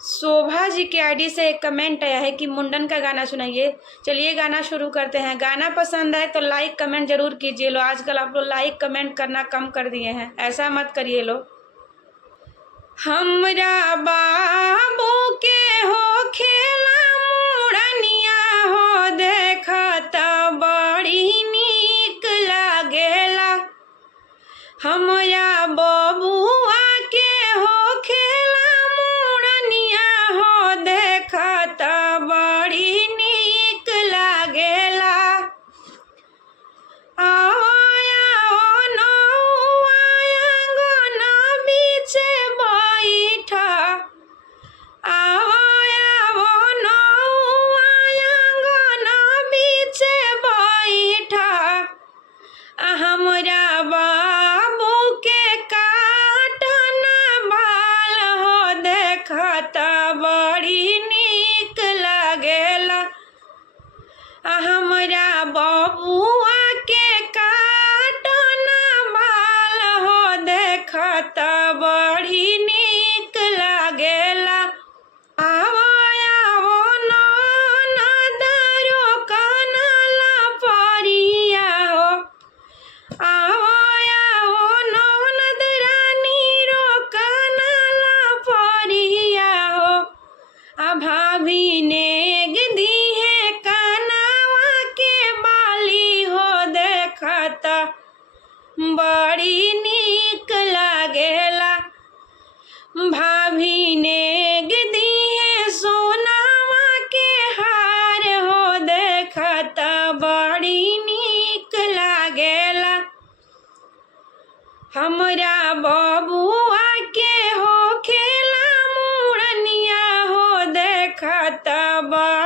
शोभा जी के आईडी से एक कमेंट आया है कि मुंडन का गाना सुनाइए। चलिए गाना शुरू करते हैं। गाना पसंद आए तो लाइक कमेंट जरूर कीजिए। लो आजकल आप लोग लाइक कमेंट करना कम कर दिए हैं, ऐसा मत करिए लो। हमरा बाबू के हो खेला मुड़निया हो देखत बड़ी नीक लागेला। हमरा बबुआ के हो खेला मुड़निया हो देखत बड़ी नीक लागेला। हमरा बाबू के काटना बाल हो देखत बड़ी नीक लागेला। हमरा बबुआ के काटना बाल हो देखत बड़ी नीक लागेला। आवो आवो ननद रोकनला परिया हो। आवो आवो ननद रानी रोकनला परिया हो। आ भाभी नेग दीहे कानवा के बाली हो देखत बड़ी नीक लागेला। भाभी नेग दीहे सोनावा के हार हो देखत बड़ी नीक लागेला। हमरा बबुआ के हो खेला मुड़निया हो देखत बड़ी